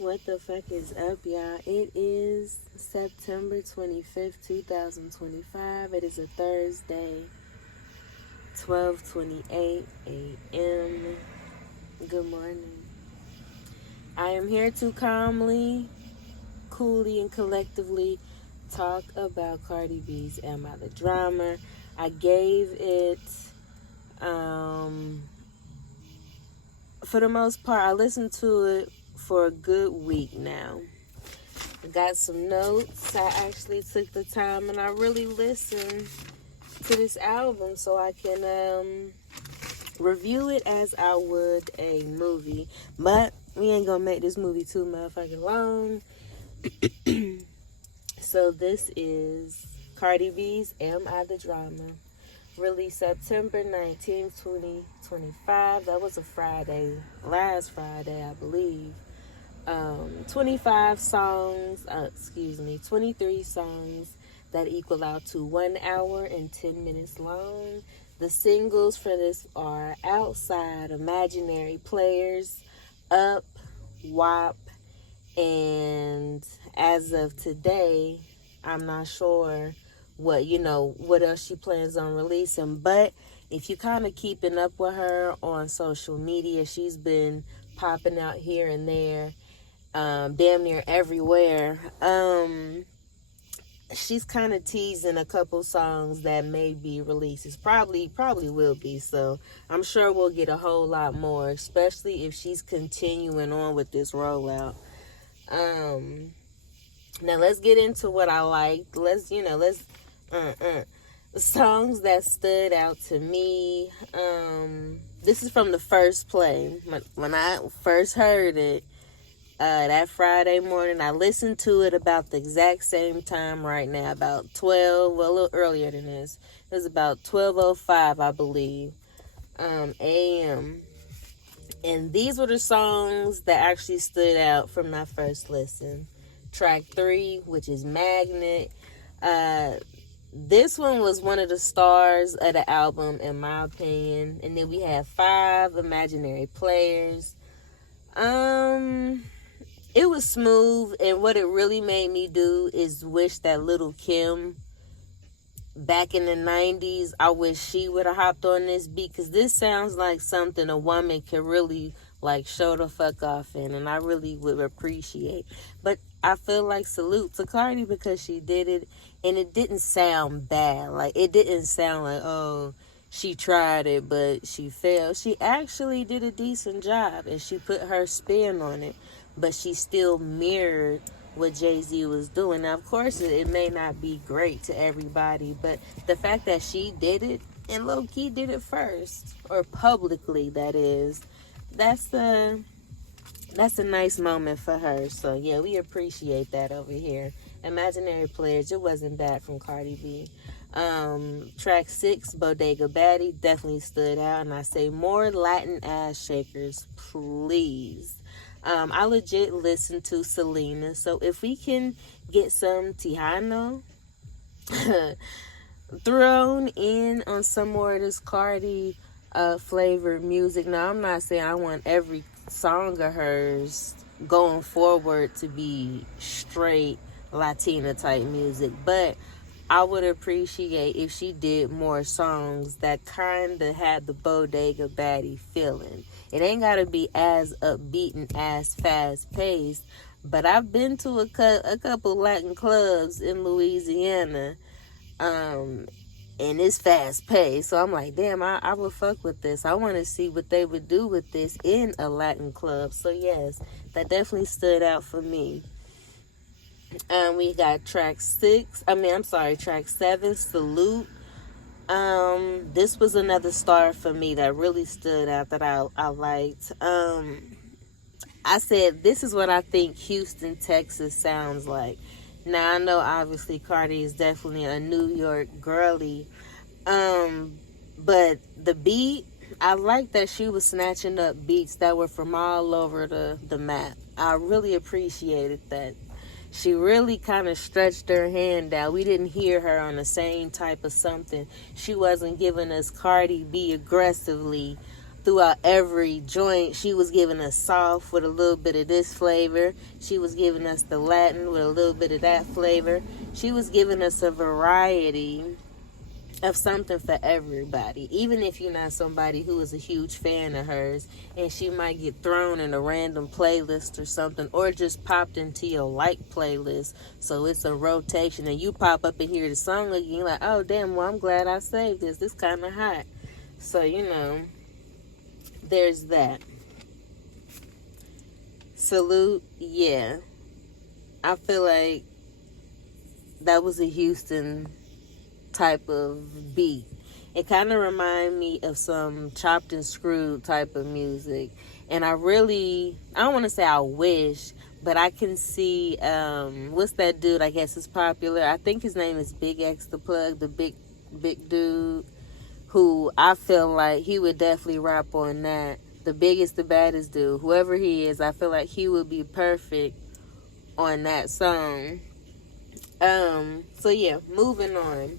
What the fuck is up, y'all? It is September 25th, 2025. It is a Thursday, 12:28 a.m. Good morning. I am here to calmly, coolly, and collectively talk about Cardi B's Am I the Drama. I gave it, for the most part, I listened to it for a good week now. I got some notes. I actually took the time and I really listened to this album so I can review it as I would a movie. But we ain't gonna make this movie too motherfucking long. So this is Cardi B's Am I the Drama, released September 19th, 2025. That was a Friday, last Friday, I believe. 23 songs that equal out to 1 hour and 10 minutes long. The singles for this are Outside, Imaginary Players, Up, WAP, and as of today, I'm not sure what else she plans on releasing. But if you kind of keeping up with her on social media, she's been popping out here and there, damn near everywhere. She's kind of teasing a couple songs that may be released. It's probably will be. So I'm sure we'll get a whole lot more, especially if she's continuing on with this rollout. Now let's get into what I liked. Songs that stood out to me. This is from the first play. When I first heard it, that Friday morning, I listened to it about the exact same time right now, about 12, well, a little earlier than this. It was about 12:05, I believe, a.m. And these were the songs that actually stood out from my first listen. Track 3, which is Magnet. This one was one of the stars of the album, in my opinion. And then we had 5, Imaginary Players. It was smooth, and what it really made me do is wish that Little Kim, back in the 90s, I wish she would have hopped on this beat, because this sounds like something a woman could really, show the fuck off in, and I really would appreciate. But I feel like salute to Cardi because she did it, and it didn't sound bad. It didn't sound like, oh, she tried it, but she failed. She actually did a decent job, and she put her spin on it. But she still mirrored what Jay-Z was doing. Now, of course, it may not be great to everybody, but the fact that she did it, and low-key did it first, or publicly, that is, that's a nice moment for her. So, yeah, we appreciate that over here. Imaginary Players, it wasn't bad from Cardi B. Track 6, Bodega Baddie, definitely stood out. And I say more Latin ass shakers, please. I legit listen to Selena, so if we can get some Tejano thrown in on some more of this Cardi flavored music. Now, I'm not saying I want every song of hers going forward to be straight Latina type music, but I would appreciate if she did more songs that kind of had the Bodega Baddie feeling. It ain't got to be as upbeat and as fast-paced, but I've been to a couple Latin clubs in Louisiana, and it's fast-paced. So I'm like, damn, I would fuck with this. I want to see what they would do with this in a Latin club. So, yes, that definitely stood out for me. We got track 7, Salute. This was another star for me that really stood out that I liked. I said, this is what I think Houston, Texas sounds like. Now, I know obviously Cardi is definitely a New York girly, but the beat, I like that she was snatching up beats that were from all over the map. I really appreciated that. She really kind of stretched her hand out. We didn't hear her on the same type of something. She wasn't giving us Cardi B aggressively throughout every joint. She was giving us soft with a little bit of this flavor. She was giving us the Latin with a little bit of that flavor. She was giving us a variety of something for everybody. Even if you're not somebody who is a huge fan of hers, and she might get thrown in a random playlist or something, or just popped into your like playlist, so it's a rotation and you pop up and hear the song again, you're like, oh damn, well I'm glad I saved this kind of hot. So there's that. Salute, yeah, I feel like that was a Houston type of beat. It kind of remind me of some Chopped and Screwed type of music. And I don't want to say I wish, but I can see, what's that dude, I guess is popular. I think his name is Big X the Plug, the big dude, who I feel like he would definitely rap on that. The biggest, the baddest dude, whoever he is, I feel like he would be perfect on that song. So yeah, moving on.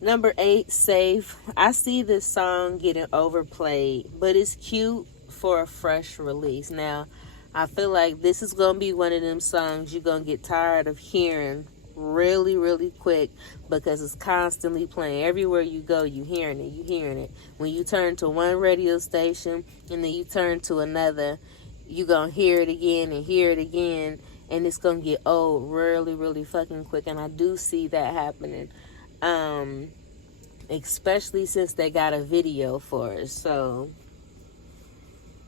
Number 8, Safe. I see this song getting overplayed, but it's cute for a fresh release. Now, I feel like this is going to be one of them songs you're going to get tired of hearing really, really quick, because it's constantly playing. Everywhere you go, you hearing it. When you turn to one radio station and then you turn to another, you're going to hear it again and hear it again, and it's going to get old really, really fucking quick. And I do see that happening. Especially since they got a video for it. So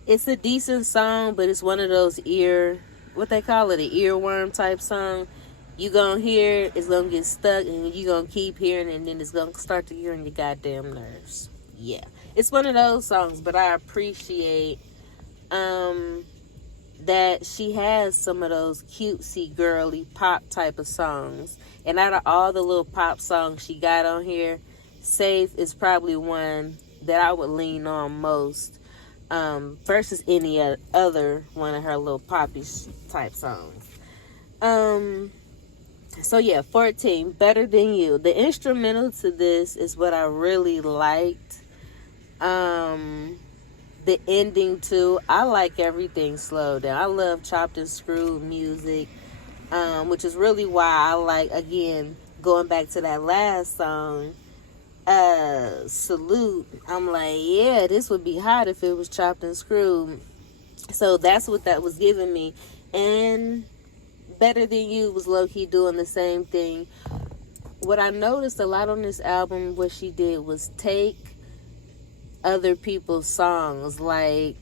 it's a decent song, but it's one of those what they call it, an earworm type song. You gonna hear it, it's gonna get stuck, and you gonna keep hearing it, and then it's gonna start to get on your goddamn nerves. Yeah, it's one of those songs, but I appreciate that she has some of those cutesy, girly, pop type of songs. And out of all the little pop songs she got on here, Safe is probably one that I would lean on most, versus any other one of her little poppy type songs. So yeah, 14, Better Than You. The instrumental to this is what I really liked. The ending too. I like everything slowed down. I love Chopped and Screwed music, which is really why I like, again, going back to that last song, Salute. I'm like, yeah, this would be hot if it was Chopped and Screwed. So that's what that was giving me. And Better Than You was low-key doing the same thing. What I noticed a lot on this album, what she did was take other people's songs. Like,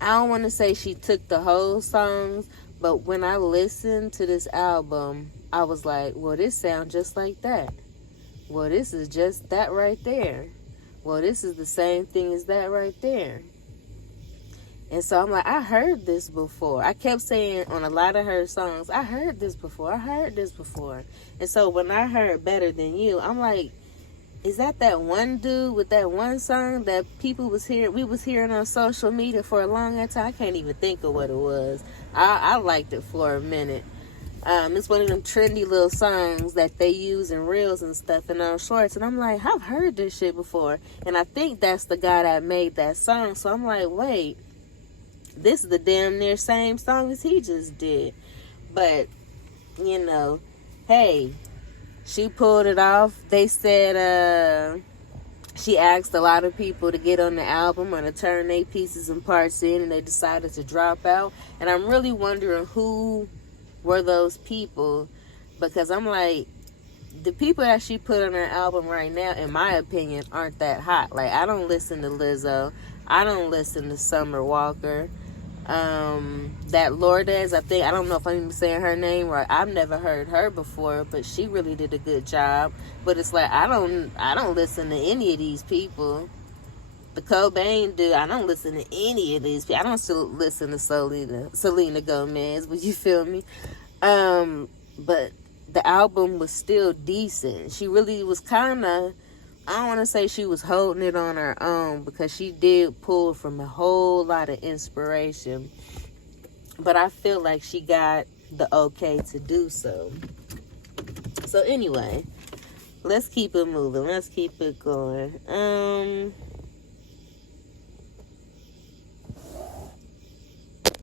I don't want to say she took the whole songs, but when I listened to this album, I was like, well, this sounds just like that. Well, this is just that right there. Well, this is the same thing as that right there. And so I'm like, I heard this before. I kept saying on a lot of her songs, I heard this before. And so when I heard Better Than You, I'm like, is that one dude with that one song that we was hearing on social media for a long time? I can't even think of what it was. I liked it for a minute. It's one of them trendy little songs that they use in reels and stuff and on shorts. And I'm like, I've heard this shit before. And I think that's the guy that made that song. So I'm like, wait, this is the damn near same song as he just did. But, hey, she pulled it off. They said she asked a lot of people to get on the album or to turn their pieces and parts in, and they decided to drop out. And I'm really wondering who were those people, because I'm like, the people that she put on her album right now, in my opinion, aren't that hot. Like, I don't listen to Lizzo. I don't listen to Summer Walker. That Lourdes, I don't know if I'm even saying her name right. I've never heard her before, but she really did a good job. But it's like, I don't listen to any of these people. The Cobain dude, I don't listen to any of these people. I don't still listen to Selena Gomez, but you feel me? But the album was still decent. She really was kind of, I don't want to say she was holding it on her own, because she did pull from a whole lot of inspiration. But I feel like she got the okay to do so. So anyway, let's keep it moving. Let's keep it going.